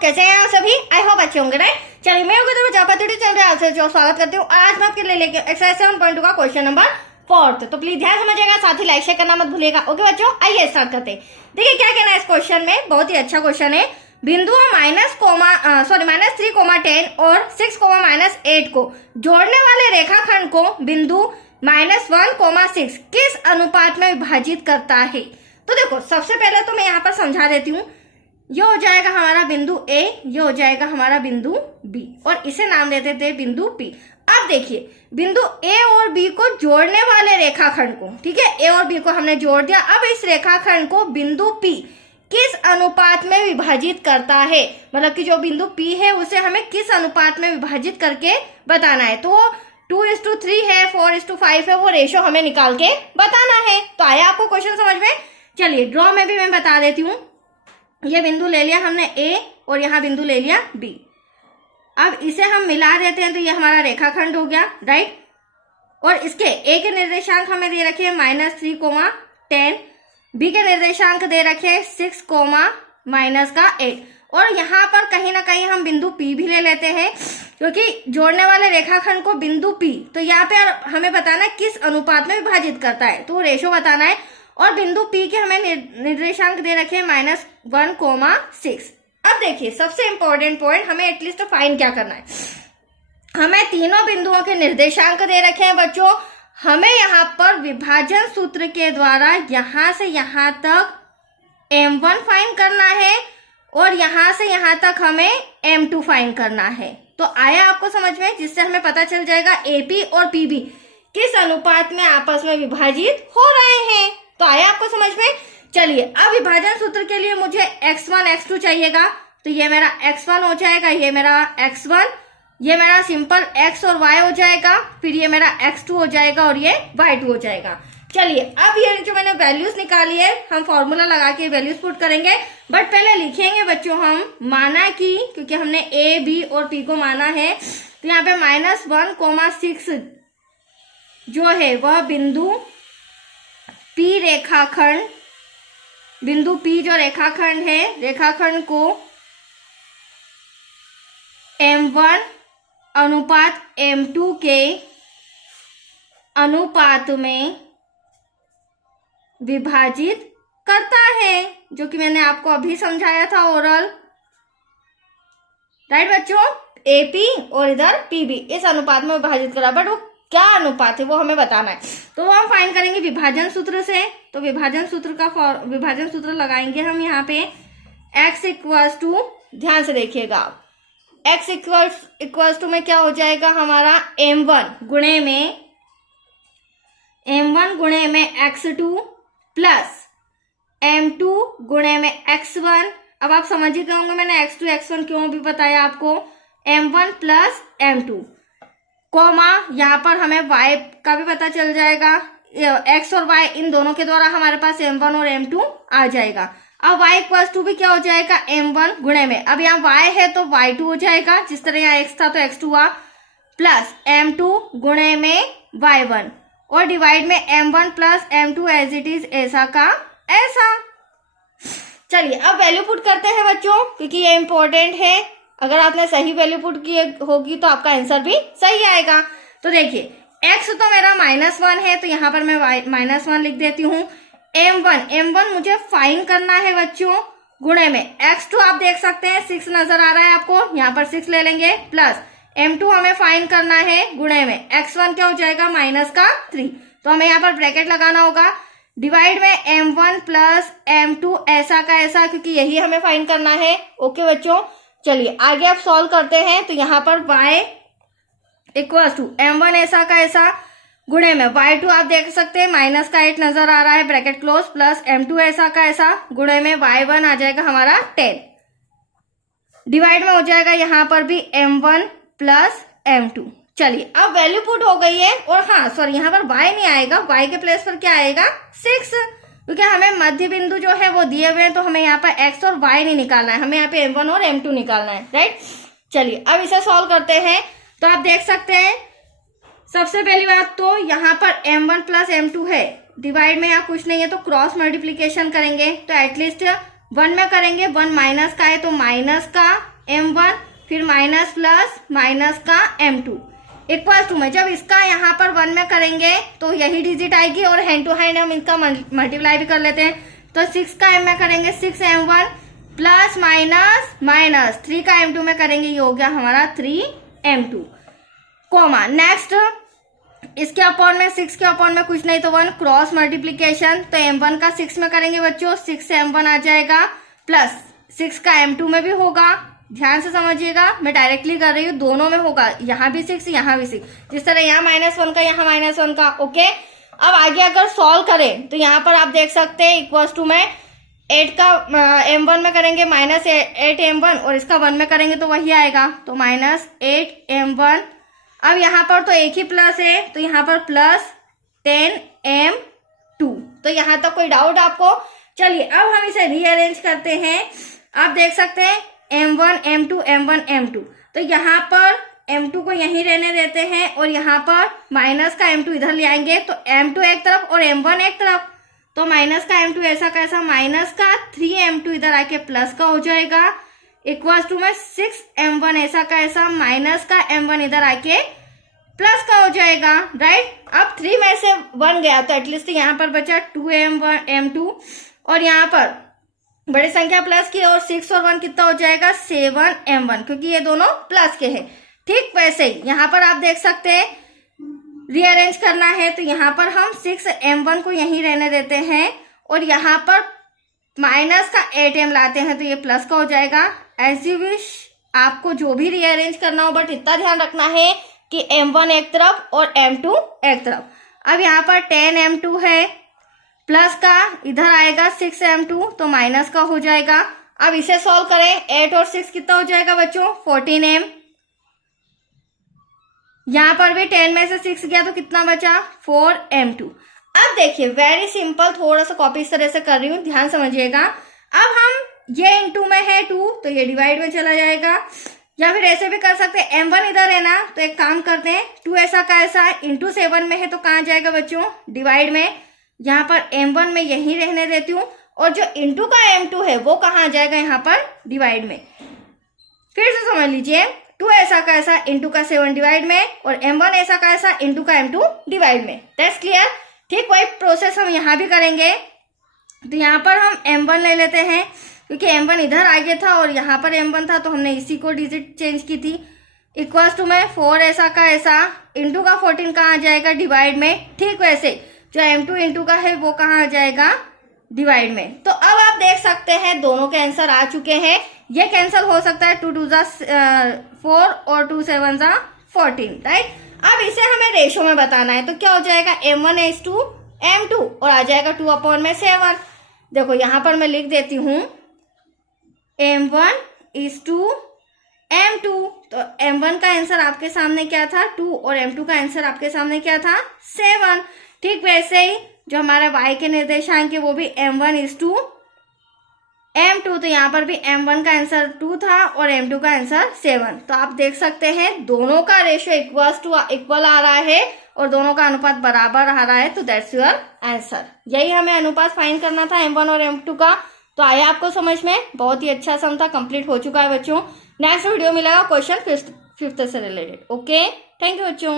कैसे हैं आप सभी? आई होप अच्छे होंगे राइट। चलिए मैं प्रजापति चल रहा है जो स्वागत करती हूँ। आज मैं आपके लिए लेके एक्सरसाइज 7.2 का क्वेश्चन नंबर 4। तो प्लीज ध्यान समझिएगा, साथ ही लाइक शेयर करना मत भूलिएगा। ओके बच्चों, आइए स्टार्ट करते हैं। देखिए क्या कहना है इस क्वेश्चन में, बहुत ही अच्छा क्वेश्चन है। बिंदु -3,10 और 6,-8 को जोड़ने वाले रेखाखंड को बिंदु -1,6 किस अनुपात में विभाजित करता है? तो देखो सबसे पहले तो मैं यहाँ पर समझा देती हूँ। ये हो जाएगा हमारा बिंदु ए, ये हो जाएगा हमारा बिंदु बी, और इसे नाम देते थे बिंदु पी। अब देखिए बिंदु ए और बी को जोड़ने वाले रेखाखंड को, ठीक है, ए और बी को हमने जोड़ दिया। अब इस रेखाखंड को बिंदु पी किस अनुपात में विभाजित करता है, मतलब कि जो बिंदु पी है उसे हमें किस अनुपात में विभाजित करके बताना है। तो 2:3 है, 4:5 है, वो रेशो हमें निकाल के बताना है। तो आया आपको क्वेश्चन समझ में? चलिए ड्रॉ में भी मैं बता देती हूँ। ये बिंदु ले लिया हमने ए और यहाँ बिंदु ले लिया बी। अब इसे हम मिला देते हैं तो ये हमारा रेखाखंड हो गया, राइट। और इसके ए के निर्देशांक हमें दे रखे हैं -3,10, बी के निर्देशांक दे रखे हैं 6, -8। और यहाँ पर कहीं ना कहीं हम बिंदु पी भी ले लेते हैं, क्योंकि जोड़ने वाले रेखाखंड को बिंदु पी, तो यहाँ पे हमें बताना है किस अनुपात में विभाजित करता है, तो रेशो बताना है। और बिंदु पी के हमें निर्देशांक दे रखे हैं -1,6। अब देखिए सबसे इंपॉर्टेंट पॉइंट, हमें एटलीस्ट फाइंड क्या करना है। हमें तीनों बिंदुओं के निर्देशांक दे रखे हैं बच्चों। हमें यहाँ पर विभाजन सूत्र के द्वारा यहाँ से यहाँ तक m1 फाइंड करना है और यहाँ से यहाँ तक हमें m2 फाइंड करना है। तो आया आपको समझ में, जिससे हमें पता चल जाएगा AP और PB किस अनुपात में आपस में विभाजित हो रहे हैं। तो आया आपको समझ में? चलिए अब विभाजन सूत्र के लिए मुझे x1 x2 चाहिएगा, तो ये मेरा x1 हो जाएगा, ये मेरा x1, ये मेरा सिंपल x और y हो जाएगा, फिर ये मेरा x2 हो जाएगा और ये y2 हो जाएगा। चलिए अब ये जो मैंने वैल्यूज निकाली है, हम फॉर्मूला लगा के वैल्यूज पुट करेंगे, बट पहले लिखेंगे बच्चों हम माना कि, क्योंकि हमने a b और p को माना है, तो यहाँ पे -1,6 जो है वह बिंदु P रेखाखंड, बिंदु P जो रेखाखंड है, रेखाखंड को m1 अनुपात m2 के अनुपात में विभाजित करता है, जो कि मैंने आपको अभी समझाया था ओरल, राइट बच्चों। AP और इधर PB इस अनुपात में विभाजित करा, बट वो क्या अनुपात है वो हमें बताना है। तो वो हम फाइंड करेंगे विभाजन सूत्र से। तो विभाजन सूत्र लगाएंगे हम यहाँ पे x = ध्यान से देखिएगा आप, x = में क्या हो जाएगा हमारा m1 गुणे में x2 प्लस m2 गुणे में x1। अब आप समझ ही गए होंगे मैंने x2 x1 क्यों भी बताया आपको, m1 प्लस m2 कोमा, यहाँ पर हमें y का भी पता चल जाएगा, x और y इन दोनों के द्वारा हमारे पास m1 और m2 आ जाएगा। अब y = भी क्या हो जाएगा m1 गुणे में, अब यहाँ y है तो y2 हो जाएगा, जिस तरह यहाँ x था तो x2 हुआ, प्लस m2 गुणे में y1 और डिवाइड में m1 plus m2 as it is ऐसा का ऐसा। चलिए अब वैल्यू पुट करते हैं बच्चों, क्योंकि ये इंपॉर्टेंट है। अगर आपने सही वैल्यू पुट की होगी तो आपका आंसर भी सही आएगा। तो देखिए x तो मेरा -1 है, तो यहाँ पर मैं -1 लिख देती हूँ। m1 मुझे फाइंड करना है बच्चों, गुणे में x2 आप देख सकते हैं 6 नजर आ रहा है आपको, यहाँ पर 6 ले लेंगे, प्लस m2 हमें फाइंड करना है, गुणे में x1 क्या हो जाएगा -3, तो हमें यहाँ पर ब्रैकेट लगाना होगा, डिवाइड में m1 प्लस m2 ऐसा का ऐसा, क्योंकि यही हमें फाइंड करना है। ओके बच्चों, चलिए आगे आप सॉल्व करते हैं। तो यहाँ पर y = m1 ऐसा का ऐसा गुणे में y2 आप देख सकते हैं -8 नजर आ रहा है, ब्रैकेट क्लोज, प्लस m2 ऐसा का ऐसा गुणे में y1 आ जाएगा हमारा 10, डिवाइड में हो जाएगा यहाँ पर भी m1 प्लस m2। चलिए अब वैल्यू पुट हो गई है, और हाँ सॉरी यहाँ पर y नहीं आएगा, y के प्लेस पर क्या आएगा 6, क्योंकि हमें मध्य बिंदु जो है वो दिए हुए हैं, तो हमें यहाँ पर x और y नहीं निकालना है, हमें यहाँ पे m1 और m2 निकालना है, राइट। चलिए अब इसे सॉल्व करते हैं। तो आप देख सकते हैं सबसे पहली बात तो यहाँ पर m1 प्लस m2 है, डिवाइड में यहाँ कुछ नहीं है तो क्रॉस मल्टीप्लीकेशन करेंगे, तो एटलीस्ट 1 में करेंगे, 1 माइनस का है तो माइनस का m1 फिर माइनस प्लस माइनस का m2 इक्वल टू में जब इसका यहाँ पर 1 में करेंगे तो यही डिजिट आएगी और हैंड टू हैंड हम इसका मल्टीप्लाई भी कर लेते हैं। तो 6 का m में करेंगे 6m1 प्लस माइनस माइनस 3 का m2 में करेंगे, ये हो गया हमारा 3m2 कोमा नेक्स्ट इसके अपॉन में 6 के अपॉन में कुछ नहीं तो 1 क्रॉस मल्टीप्लीकेशन। तो m1 का 6 में करेंगे बच्चों 6m1 आ जाएगा प्लस 6 का m2 में भी होगा। ध्यान से समझिएगा, मैं डायरेक्टली कर रही हूँ, दोनों में होगा, यहाँ भी 6 यहाँ भी 6, जिस तरह यहाँ -1 का यहाँ -1 का। ओके, अब आगे अगर सॉल्व करें तो यहाँ पर आप देख सकते हैं इक्वल्स टू में 8 का m1 में करेंगे -8m1 और इसका 1 में करेंगे तो वही आएगा, तो -8m1। अब यहाँ पर तो एक ही प्लस है तो यहाँ पर प्लस 10m2। तो यहाँ तक कोई डाउट आपको? चलिए अब हम इसे रीअरेंज करते हैं। आप देख सकते हैं m1 m2 m1 m2, तो यहाँ पर m2 को यहीं रहने देते हैं और यहाँ पर माइनस का m2 इधर ले आएंगे तो m2 एक तरफ और m1 एक तरफ, तो माइनस का m2 ऐसा कैसा माइनस का 3m2 इधर आके प्लस का हो जाएगा इक्वल्स टू में 6m1 ऐसा कैसा माइनस का m1 इधर आके प्लस का हो जाएगा, राइट। अब 3 में से 1 गया तो एटलीस्ट यहाँ पर बचा 2m2 और यहाँ पर बड़ी संख्या प्लस की और 6 और 1 कितना हो जाएगा 7m1, क्योंकि ये दोनों प्लस के हैं। ठीक वैसे ही यहाँ पर आप देख सकते हैं रीअरेंज करना है तो यहाँ पर हम 6m1 को यहीं रहने देते हैं और यहाँ पर माइनस का 8m लाते हैं तो ये प्लस का हो जाएगा। एज यू विश, आपको जो भी रीअरेंज करना हो, बट इतना ध्यान रखना है कि m1 एक तरफ और m2 एक तरफ। अब यहाँ पर 10m2 है प्लस का इधर आएगा 6m2 तो माइनस का हो जाएगा। अब इसे सॉल्व करें, 8 और 6 कितना हो जाएगा बच्चों 14m। यहाँ पर भी 10 में से 6 गया तो कितना बचा 4m2। अब देखिए वेरी सिंपल, थोड़ा सा कॉपी इस तरह से कर रही हूँ, ध्यान समझिएगा। अब हम ये इंटू में है 2 तो ये डिवाइड में चला जाएगा, या फिर ऐसे भी कर सकते हैं m1 इधर है ना तो एक काम करते हैं 2 ऐसा का ऐसा इंटू 7 में है तो कहाँ जाएगा बच्चों डिवाइड में। यहाँ पर m1 में यही रहने देती हूँ और जो इंटू का m2 है वो कहाँ जाएगा यहाँ पर डिवाइड में। फिर से समझ लीजिए 2 ऐसा का ऐसा इंटू का 7 डिवाइड में और m1 ऐसा का ऐसा इंटू का m2 डिवाइड में। That's clear. ठीक वही प्रोसेस हम यहाँ भी करेंगे। तो यहाँ पर हम m1 ले लेते हैं क्योंकि m1 इधर आगे था और यहाँ पर m1 था तो हमने इसी को डिजिट चेंज की थी। इक्वल्स टू में 4 ऐसा का ऐसा इंटू का 14 कहाँ आ जाएगा डिवाइड में। ठीक वैसे जो m2 इंटू का है वो कहाँ आ जाएगा डिवाइड में। तो अब आप देख सकते हैं दोनों के आंसर आ चुके हैं। ये कैंसिल हो सकता है 2 2 जा 4 और 2 7 जा 14, राइट। अब इसे हमें रेशो में बताना है तो क्या हो जाएगा m1 is to m2 और आ जाएगा 2/7। देखो यहाँ पर मैं लिख देती हूँ m1 is to m2, तो m1 का आंसर आपके सामने क्या था 2 और m2 का आंसर आपके सामने क्या था 7। ठीक वैसे ही जो हमारा y के निर्देशांक है वो भी m1 is to m2, तो यहाँ पर भी m1 का आंसर 2 था और m2 का आंसर 7। तो आप देख सकते हैं दोनों का रेशियो इक्वल आ रहा है और दोनों का अनुपात बराबर आ रहा है, तो दैट्स योर आंसर। यही हमें अनुपात फाइंड करना था m1 और m2 का। तो आया आपको समझ में? बहुत ही अच्छा सम था, कंप्लीट हो चुका है बच्चों। नेक्स्ट वीडियो मिलेगा क्वेश्चन 5th से रिलेटेड। ओके, थैंक यू बच्चों।